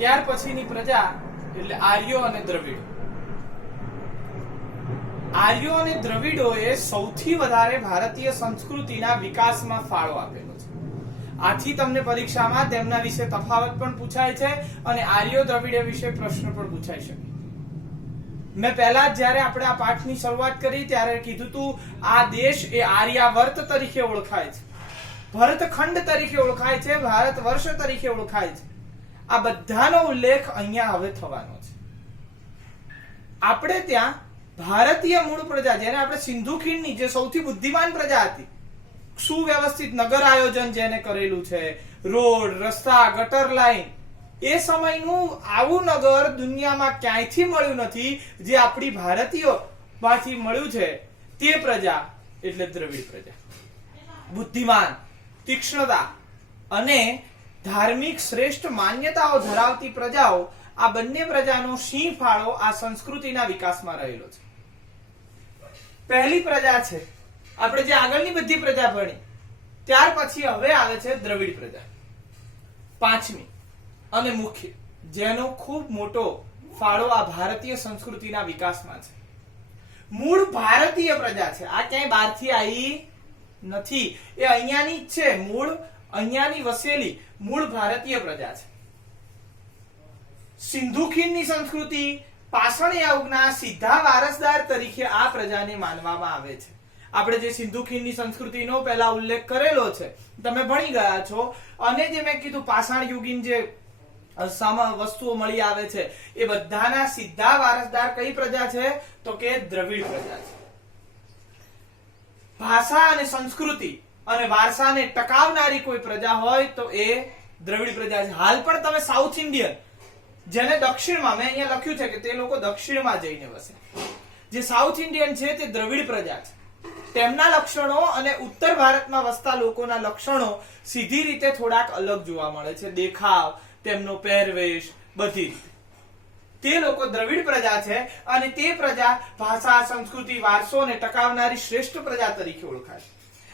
ત્યાર પછીની પ્રજા એટલે આર્યો અને દ્રવિડો. આર્યો અને દ્રવિડોએ સૌથી વધારે ભારતીય સંસ્કૃતિના વિકાસમાં ફાળો આપેલો છે. આથી તમને પરીક્ષામાં તેમના વિશે તફાવત પણ પૂછાય છે અને આર્યો દ્રવિડો વિશે પ્રશ્ન પણ પૂછાઈ શકે. મેં પહેલા જ્યારે આપણે આ પાઠની શરૂઆત કરી ત્યારે કીધું હતું આ દેશ એ આર્યાવર્ત તરીકે ઓળખાય છે, ભરતખંડ તરીકે ઓળખાય છે, ભારત વર્ષ તરીકે ઓળખાય છે. આ બધાનો ઉલ્લેખ અહીંયા હવે થવાનો છે. આપણે ત્યાં ભારતીય મૂળ પ્રજા, જેને આપણે સિંધુ ખીણની, જે સૌથી બુદ્ધિમાન પ્રજા હતી, સુવ્યવસ્થિત નગર આયોજન જેને કરેલું છે, રોડ, રસ્તા, ગટર લાઈન, એ સમયનું આવું નગર દુનિયામાં ક્યાંયથી મળ્યું નથી જે આપણી ભારતીયોમાંથી મળ્યું છે. તે પ્રજા એટલે દ્રવિડ પ્રજા. બુદ્ધિમાન, તીક્ષ્ણતા અને ધાર્મિક શ્રેષ્ઠ માન્યતાઓ ધરાવતી પ્રજાઓ, આ બંને પ્રજાનો સિંહ ફાળો આ સંસ્કૃતિના વિકાસમાં રહેલો છે. પહેલી પ્રજા છે આપણે જે આગળની બધી પ્રજા ભણી, ત્યાર પછી હવે આવે છે દ્રવિડ પ્રજા, પાંચમી અને મુખ્ય, જેનો ખૂબ મોટો ફાળો આ ભારતીય સંસ્કૃતિના વિકાસમાં છે. મૂળ ભારતીય પ્રજા છે, આ ક્યાંય બહારથી આવી નથી, એ અહીંયાની જ છે, મૂળ અહીંયાની વસેલી મૂળ ભારતીય પ્રજા છે. સિંધુ ખીણની સંસ્કૃતિ, પાષાણ યુગના સીધા વારસદાર તરીકે આ પ્રજાને માનવામાં આવે છે. આપણે જે સિંધુ ખીણની સંસ્કૃતિનો પહેલા ઉલ્લેખ કરેલો છે, તમે ભણી ગયા છો. અને જે મેં કીધું પાષાણ યુગીન જે વસ્તુઓ મળી આવે છે, એ બધાના સીધા વારસદાર કઈ પ્રજા છે તો કે દ્રવિડ પ્રજા છે. ભાષા અને સંસ્કૃતિ અને વારસાને ટકાવનારી કોઈ પ્રજા હોય તો એ દ્રવિડ પ્રજા છે. હાલ પણ તમે સાઉથ ઇન્ડિયન, જેને દક્ષિણમાં, મેં અહીંયા લખ્યું છે કે તે લોકો દક્ષિણમાં જઈને વસે, જે સાઉથ ઇન્ડિયન છે તે દ્રવિડ પ્રજા છે. તેમના લક્ષણો અને ઉત્તર ભારતમાં વસતા લોકોના લક્ષણો સીધી રીતે થોડાક અલગ જોવા મળે છે. દેખાવ, તેમનો પહેરવેશ, બધી રીતે તે લોકો દ્રવિડ પ્રજા છે. અને તે પ્રજા ભાષા, સંસ્કૃતિ, વારસોને ટકાવનારી શ્રેષ્ઠ પ્રજા તરીકે ઓળખાય.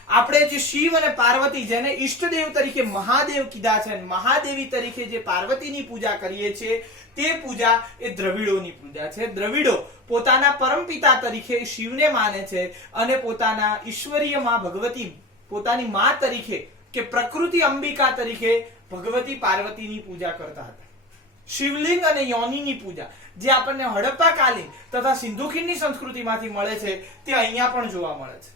આપણે જે શિવ અને પાર્વતી, જેને ઈષ્ટદેવ તરીકે મહાદેવ કીધા છે, મહાદેવી તરીકે જે પાર્વતીની પૂજા કરીએ છીએ, તે પૂજા એ દ્રવિડોની પૂજા છે. દ્રવિડો પોતાના પરમપિતા તરીકે શિવને માને છે અને પોતાના ઈશ્વરીય માં ભગવતી, પોતાની માં તરીકે કે પ્રકૃતિ અંબિકા તરીકે ભગવતી પાર્વતીની પૂજા કરતા હતા. શિવલિંગ અને યોનિની પૂજા, જે આપણને હડપ્પાકાલીન તથા સિંધુ ખીણની સંસ્કૃતિમાંથી મળે છે, તે અહીંયા પણ જોવા મળે છે.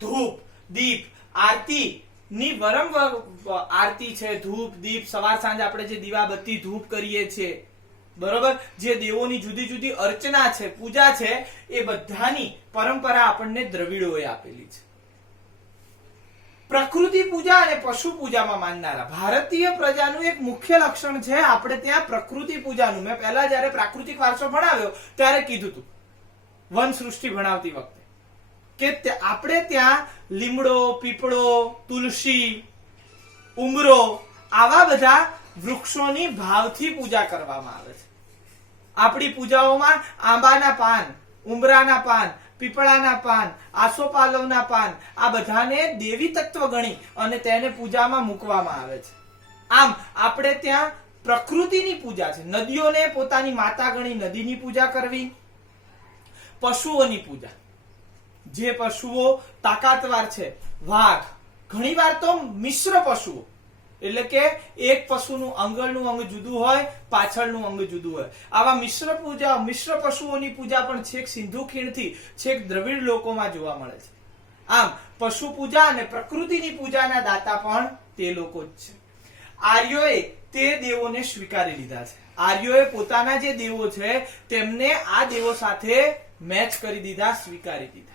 ધૂપ, દીપ, આરતી ની આરતી છે, ધૂપ, દીપ, સવાર સાંજ આપણે જે દીવાબત્તી ધૂપ કરીએ છીએ, બરોબર, જે દેવોની જુદી જુદી અર્ચના છે, પૂજા છે, એ બધાની પરંપરા આપણને દ્રવિડોએ આપેલી છે. પ્રકૃતિ પૂજા અને પશુ પૂજામાં માનનારા ભારતીય પ્રજાનું એક મુખ્ય લક્ષણ છે આપણે ત્યાં પ્રકૃતિ પૂજાનું. મેં પહેલા જયારે પ્રાકૃતિક વારસો ભણાવ્યો ત્યારે કીધું હતું, વન સૃષ્ટિ ભણાવતી વખતે, કે આપણે ત્યાં લીમડો, પીપળો, તુલસી, ઉમરો, આવા બધા વૃક્ષોની ભાવથી પૂજા કરવામાં આવે છે. આપણી પૂજાઓમાં આંબાના પાન, ઉમરાના પાન, પીપળાના પાન, આસોપાલવના પાન, આ બધાને દેવી તત્વ ગણી અને તેને પૂજામાં મૂકવામાં આવે છે. આમ આપણે ત્યાં પ્રકૃતિની પૂજા છે. નદીઓને પોતાની માતા ગણી નદીની પૂજા કરવી. પશુઓની પૂજા, જે પશુઓ તાકાતવાર છે, વાઘ, ઘણીવાર તો મિશ્ર પશુઓ, એટલે કે એક પશુનું આગળનું અંગ જુદું હોય, પાછળનું અંગ જુદું હોય, આવા મિશ્ર પશુઓની પૂજા પણ છેક સિંધુ ખીણથી છેક દ્રવિડ લોકોમાં જોવા મળે છે. આમ પશુ પૂજા અને પ્રકૃતિની પૂજાના દાતા પણ તે લોકો જ છે. આર્યોએ તે દેવોને સ્વીકારી લીધા છે. આર્યોએ પોતાના જે દેવો છે તેમને આ દેવો સાથે મેચ કરી દીધા, સ્વીકારી દીધા.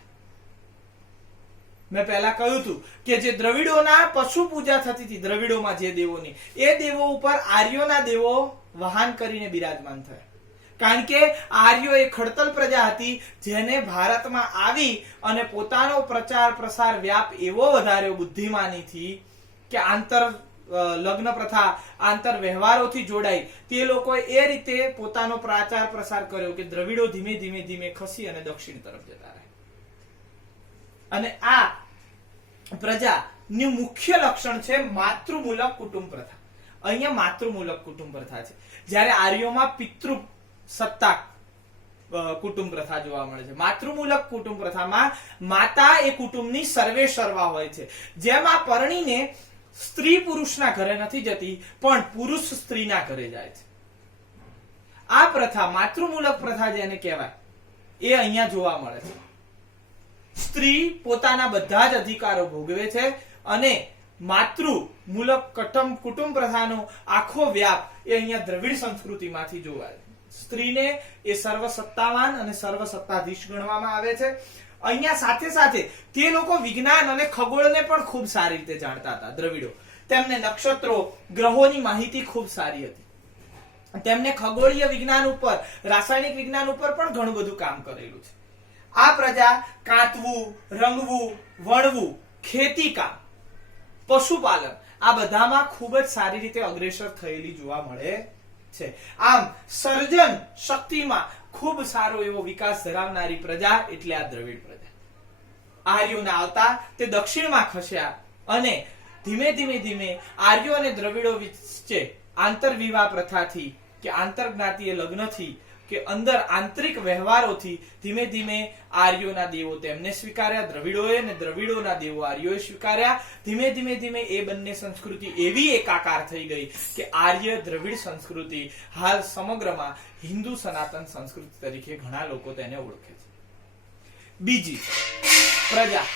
મેં પહેલા કહ્યું હતું કે જે દ્રવિડોના પશુ પૂજા થતી હતી, દ્રવિડોમાં જે દેવોની, એ દેવો ઉપર આર્યોના દેવો વહાન કરીને બિરાજમાન થયા. કારણ કે આર્યો એ ખડતલ પ્રજા હતી, જેને ભારતમાં આવી અને પોતાનો પ્રચાર પ્રસાર વ્યાપ એવો વધાર્યો બુદ્ધિમાનીથી કે આંતર લગ્ન પ્રથા, આંતર વ્યવહારોથી જોડાઈ તે લોકોએ એ રીતે પોતાનો પ્રચાર પ્રસાર કર્યો કે દ્રવિડો ધીમે ધીમે ધીમે ખસી અને દક્ષિણ તરફ જતા રહ્યા. અને આ પ્રજાનું મુખ્ય લક્ષણ છે માતૃમૂલક કુટુંબ પ્રથા. અહીંયા માતૃમૂલક કુટુંબ પ્રથા છે, જ્યારે આર્યોમાં પિતૃ સત્તા કુટુંબ પ્રથા જોવા મળે છે. માતૃમૂલક કુટુંબ પ્રથામાં માતા એ કુટુંબની સર્વે સર્વા હોય છે, જેમાં પરણીને સ્ત્રી પુરુષના ઘરે નથી જતી, પણ પુરુષ સ્ત્રીના ઘરે જાય છે. આ પ્રથા માતૃમૂલક પ્રથા જેને કહેવાય એ અહીંયા જોવા મળે છે. સ્ત્રી પોતાના બધા જ અધિકારો ભોગવે છે અને માતૃમૂલક કુટુંબ પ્રથાનો આખો વ્યાપ એ અહીંયા દ્રવિડ સંસ્કૃતિમાંથી જોવાય. સ્ત્રીને એ સર્વસત્તાવાન અને સર્વસત્તાધીશ ગણવામાં આવે છે. અહીંયા સાથે સાથે તે લોકો વિજ્ઞાન અને ખગોળને પણ ખૂબ સારી રીતે જાણતા હતા. દ્રવિડો, તેમને નક્ષત્રો, ગ્રહોની માહિતી ખૂબ સારી હતી. તેમને ખગોળીય વિજ્ઞાન ઉપર, રાસાયણિક વિજ્ઞાન ઉપર પણ ઘણું બધું કામ કરેલું છે. આ પ્રજા કાંતવું, રંગવું, વણવું, ખેતીકામ, પશુપાલન આ બધામાં ખૂબ જ સારી રીતે અગ્રેસર થયેલી જોવા મળે છે. આમ સર્જન શક્તિમાં ખૂબ સારો એવો વિકાસ ધરાવનારી પ્રજા એટલે આ દ્રવિડ પ્રજા. આર્યોના આવતા તે દક્ષિણમાં ખસ્યા અને ધીમે ધીમે આર્યો અને દ્રવિડો વચ્ચે આંતરવિવાહ પ્રથાથી કે આંતરજ્ઞાતીય લગ્નથી કે અંદર આંતરિક વ્યવહારોથી ધીમે ધીમે આર્યોના દેવો તેમને સ્વીકાર્યા, દ્રવિડોએ, અને દ્રવિડોના દેવો આર્યોએ સ્વીકાર્યા. ધીમે ધીમે એ બંને સંસ્કૃતિ એવી એકાકાર થઈ ગઈ કે આર્ય દ્રવિડ સંસ્કૃતિ હાલ સમગ્રમાં હિન્દુ સનાતન સંસ્કૃતિ તરીકે ઘણા લોકો તેને ઓળખે છે. બીજી પ્રજા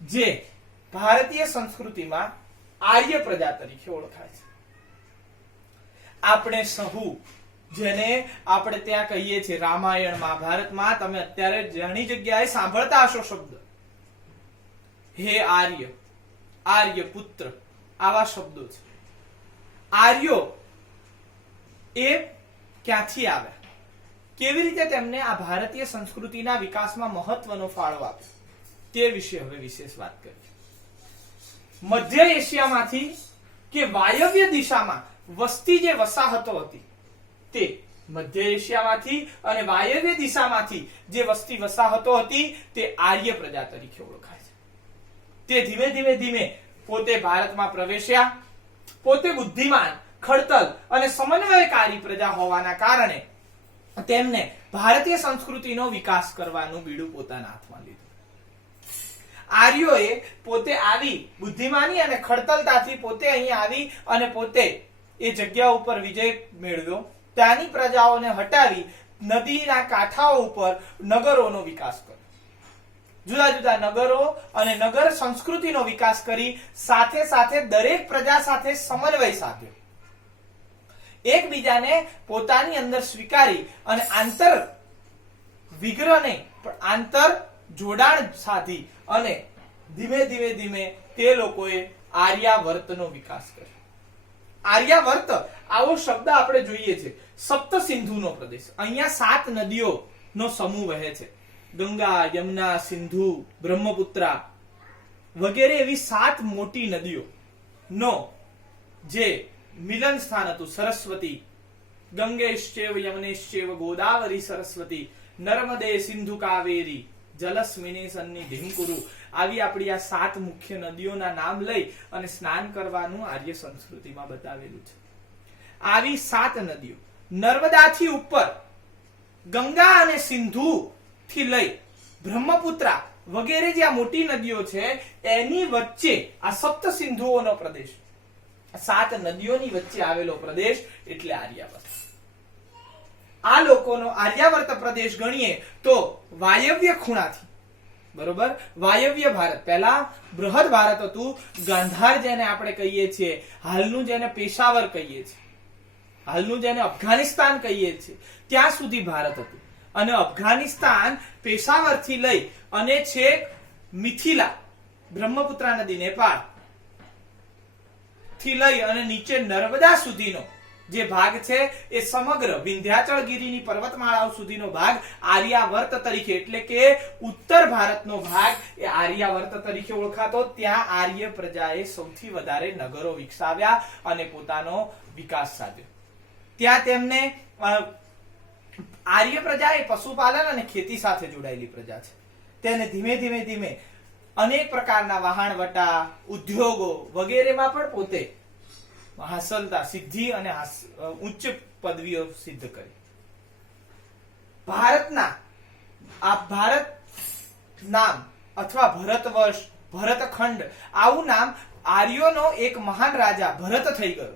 જે ભારતીય સંસ્કૃતિમાં આર્ય પ્રજા તરીકે ઓળખાય છે, આપણે સહુ જેને આપણે ત્યાં કહીએ છીએ રામાયણ, મહાભારતમાં તમે અત્યારે ઘણી જગ્યાએ સાંભળતા હશો શબ્દ હે આર્ય, આર્ય પુત્ર, આવા શબ્દો છે. આર્યો એ ક્યાંથી આવ્યા, કેવી રીતે તેમને આ ભારતીય સંસ્કૃતિના વિકાસમાં મહત્વનો ફાળો આપ્યો તે વિશે હવે વિશેષ વાત કરીએ. મધ્ય એશિયામાંથી કે વાયવ્ય દિશામાં વસતી જે વસાહતો હતી તે મધ્ય એશિયામાંથી અને વાયવ્ય દિશામાંથી જે વસતી વસાહતો હતી તે આર્ય પ્રજા તરીકે ઓળખાય છે. તે ધીમે ધીમે પોતે ભારતમાં પ્રવેશ્યા. પોતે બુદ્ધિમાન, ખડતલ અને સમન્વયકારી પ્રજા હોવાના કારણે તેમને ભારતીય સંસ્કૃતિનો વિકાસ કરવાનું બીડું પોતાના હાથમાં લીધું. આર્યોએ પોતે આવી બુદ્ધિમાની અને ખડતલતાથી પોતે અહીં આવી અને પોતે એ જગ્યા ઉપર વિજય મેળવ્યો. ત્યાંની પ્રજાઓને હટાવી નદીના કાંઠાઓ ઉપર નગરોનો વિકાસ કર્યો. જુદા જુદા નગરો અને નગર સંસ્કૃતિનો વિકાસ કરી સાથે સાથે દરેક પ્રજા સાથે સમન્વય સાધ્યો. એકબીજાને પોતાની અંદર સ્વીકારી અને આંતર વિગ્રહ નહીં પણ આંતર જોડાણ સાધી અને ધીમે ધીમે તે લોકોએ આર્યાવર્તનો વિકાસ કર્યો. આર્યાવર્ત આવો શબ્દ આપણે જોઈએ છે. સપ્ત સિંધુનો પ્રદેશ, અહીંયા 7 નદીઓનો સમૂહ વહે છે. ગંગા, યમુના, સિંધુ, બ્રહ્મપુત્રા વગેરે એવી 7 મોટી નદીઓ નો જે મિલન સ્થાન હતું. સરસ્વતી, ગંગેશ્ચૈવ યમનેશ્ચૈવ ગોદાવરી સરસ્વતી નર્મદે સિંધુ કાવેરી જલસ્મિની સન્નિધિં કુરુ. આવી આપણી આ 7 મુખ્ય નદીઓના નામ લઈ અને સ્નાન કરવાનું આર્ય સંસ્કૃતિમાં બતાવેલું છે. આવી 7 નદીઓ નર્મદાથી ઉપર, ગંગા અને સિંધુ થી લઈ બ્રહ્મપુત્રા વગેરે જે આ મોટી નદીઓ છે એની વચ્ચે આ સપ્ત સિંધુઓનો પ્રદેશ, 7 નદીઓની વચ્ચે આવેલો પ્રદેશ એટલે આર્યાવર્ત. આ લોકોનો આર્યાવર્ત પ્રદેશ ગણીએ તો વાયવ્ય ખૂણાથી, બરોબર, વાયવ્ય ભારત, પહેલા બૃહદ ભારત હતું, ગાંધાર જેને આપણે કહીએ છીએ, હાલનું જેને પેશાવર કહીએ છીએ, હાલનું જેને અફઘાનિસ્તાન કહીએ છીએ, ત્યાં સુધી ભારત હતું. અને અફઘાનિસ્તાન પેશાવર થી લઈ અને છેક મિથિલા, બ્રહ્મપુત્રા નદી, નેપાળ થી લઈ અને નીચે નર્મદા સુધીનો જે ભાગ છે એ સમગ્ર વિંધ્યાચળગીરીની પર્વતમાળાઓ સુધીનો ભાગ આર્યાવર્ત તરીકે, એટલે કે ઉત્તર ભારતનો ભાગ એ આર્યાવર્ત તરીકે ઓળખાતો. ત્યાં આર્ય પ્રજાએ સૌથી વધારે નગરો વિકસાવ્યા અને પોતાનો વિકાસ સાધ્યો. ત્યાં તેમને આર્ય પ્રજા એ પશુપાલન અને ખેતી સાથે જોડાયેલી પ્રજા છે. તેને ધીમે ધીમે અનેક પ્રકારના વહાણવટા, ઉદ્યોગો વગેરેમાં પણ પોતે હાંસલતા સિદ્ધિ અને ઉચ્ચ પદવીઓ સિદ્ધ કરી. ભારતના આ ભારત નામ અથવા ભારતવર્ષ, ભરતખંડ આવું નામ આર્યોનો એક મહાન રાજા ભરત થઈ ગયો.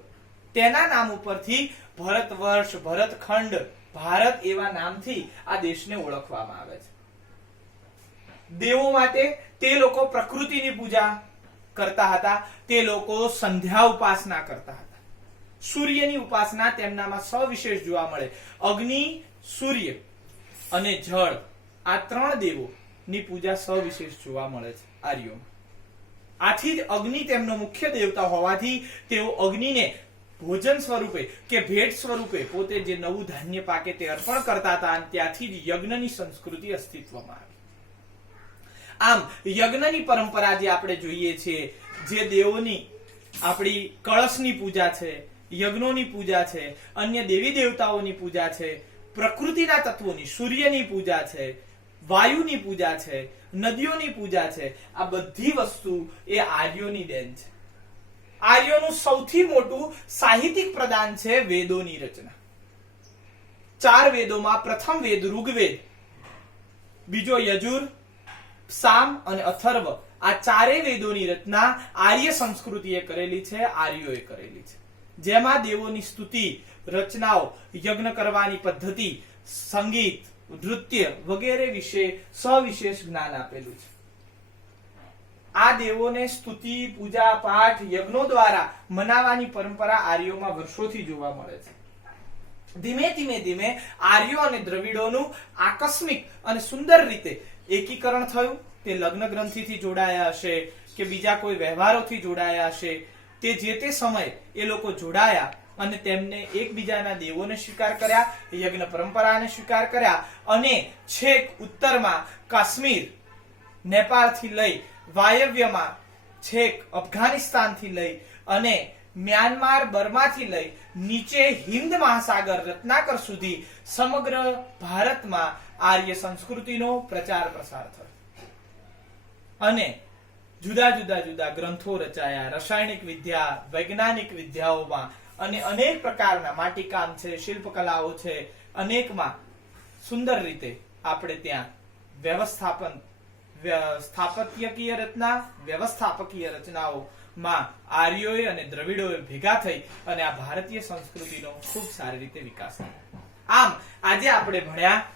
તેના નામ ઉપરથી ભારતવર્ષ, ભરતખંડ, ભારત એવા નામથી આ દેશને ઓળખવામાં આવે છે. દેવો માટે તે લોકો પ્રકૃતિની પૂજા કરતા હતા, તે લોકો સંધ્યા ઉપાસના કરતા હતા. સૂર્યની ઉપાસના તેમનામાં સવિશેષ જોવા મળે. અગ્નિ, સૂર્ય અને જળ આ ત્રણ દેવોની પૂજા સવિશેષ જોવા મળે છે આર્યોમાં. આથી જ અગ્નિ તેમનો મુખ્ય દેવતા હોવાથી તેઓ અગ્નિને ભોજન સ્વરૂપે કે ભેટ સ્વરૂપે પોતે જે નવું ધાન્ય પાકે તે અર્પણ કરતા હતા અને ત્યાંથી જ યજ્ઞની સંસ્કૃતિ અસ્તિત્વમાં આવી. આમ યજ્ઞની પરંપરા જે આપણે જોઈએ છીએ, જે દેવોની આપણી કળશની પૂજા છે, યજ્ઞોની પૂજા છે, અન્ય દેવી દેવતાઓની પૂજા છે, પ્રકૃતિના તત્વોની, સૂર્યની પૂજા છે, વાયુની પૂજા છે, નદીઓની પૂજા છે, આ બધી વસ્તુ એ આર્યોની દેન છે. આર્યોનું સૌથી મોટું સાહિત્યિક પ્રદાન છે વેદોની રચના. 4 વેદોમાં પ્રથમ વેદ ઋગ્વેદ, બીજો યજુર, સામ અને અથર્વ, આ ચારેય વેદોની રચના આર્ય સંસ્કૃતિએ કરેલી છે, આર્યોએ કરેલી છે. જેમાં દેવોની સ્તુતિ, રચનાઓ, યજ્ઞ કરવાની પદ્ધતિ, સંગીત, નૃત્ય વગેરે વિશે સવિશેષ જ્ઞાન આપેલું છે. આ દેવોને સ્તુતિ, પૂજા, પાઠ, યજ્ઞો દ્વારા મનાવવાની પરંપરા આર્યોમાં વર્ષોથી જોવા મળે છે. ધીમે ધીમે આર્યો અને દ્રવિડોનું આકસ્મિક અને સુંદર રીતે એકીકરણ થયું. તે લગ્ન ગ્રંથિથી જોડાયા હશે કે બીજા કોઈ વ્યવહારોથી જોડાયા હશે. તે જે તે સમયે એ લોકો જોડાયા અને તેમને એકબીજાના દેવોને સ્વીકાર કર્યા, યજ્ઞ પરંપરાને સ્વીકાર કર્યા અને છેક ઉત્તરમાં કાશ્મીર, નેપાળથી લઈ વાયવ્યમાં છેક અફઘાનિસ્તાનથી લઈ અને મ્યાનમાર, બર્માથી લઈ નીચે હિન્દ મહાસાગર, રત્નાકર સુધી સમગ્ર ભારતમાં આર્ય સંસ્કૃતિનો પ્રચાર પ્રસાર થયો અને જુદા જુદા ગ્રંથો રચાયા. રાસાયણિક વિદ્યા, વૈજ્ઞાનિક વિદ્યાઓમાં અને અનેક પ્રકારના માટીકામ છે, શિલ્પકલાઓ છે, અનેકમાં સુંદર રીતે આપણે ત્યાં સ્થાપત્યકીય રચના, વ્યવસ્થાપકીય રચનાઓમાં આર્યોએ અને દ્રવિડોએ ભેગા થઈ અને આ ભારતીય સંસ્કૃતિનો ખૂબ સારી રીતે વિકાસ થયો. આમ આજે આપણે ભણ્યા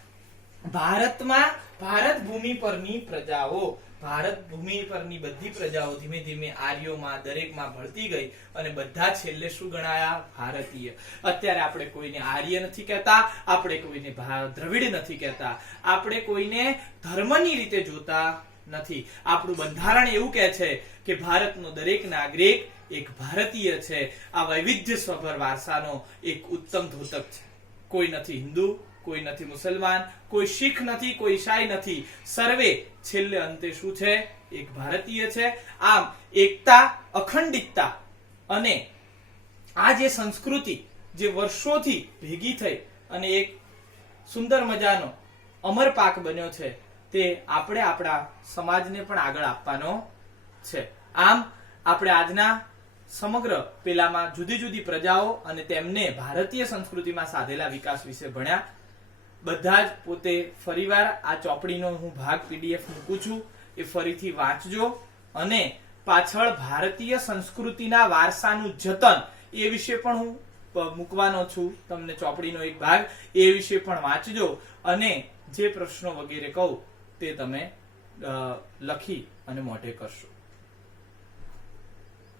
ભારતમાં ભારત ભૂમિ પરની પ્રજાઓ. ભારત ભૂમિ પરની બધી પ્રજાઓ ધીમે ધીમે આર્યોમાં દરેકમાં ભળતી ગઈ અને બધા છેલ્લે શું ગણાયા? ભારતીય. અત્યારે આપણે કોઈને આર્ય નથી કહેતા, આપણે કોઈને દ્રવિડ નથી કહેતા, આપણે કોઈને ધર્મની રીતે જોતા નથી. આપણું બંધારણ એવું કહે છે કે ભારતનો દરેક નાગરિક એક ભારતીય છે. આ વૈવિધ્ય સભર વારસાનો એક ઉત્તમ ધોતક છે. કોઈ નથી હિન્દુ, કોઈ નથી મુસલમાન, કોઈ શીખ નથી, કોઈ ઈસાઈ નથી, સર્વે છેલ્લે અંતે શું છે? એક ભારતીય છે. આમ એકતા, અખંડિતતા અને આ જે સંસ્કૃતિ જે વર્ષોથી ભેગી થઈ અને એક સુંદર મજાનો અમર પાક બન્યો છે, તે આપણે આપણા સમાજને પણ આગળ આપવાનો છે. આમ આપણે આજના સમગ્ર પેલામાં જુદી જુદી પ્રજાઓ અને તેમને ભારતીય સંસ્કૃતિમાં સાધેલા વિકાસ વિશે ભણ્યા. બધા જ પોતે ફરીવાર આ ચોપડીનો હું ભાગ પીડીએફ મૂકું છું, એ ફરીથી વાંચજો અને પાછળ ભારતીય સંસ્કૃતિના વારસાનું જતન એ વિશે પણ હું મૂકવાનો છું. તમને ચોપડીનો એક ભાગ એ વિશે પણ વાંચજો અને જે પ્રશ્નો વગેરે કહું તે તમે લખી અને મોઢે કરશો.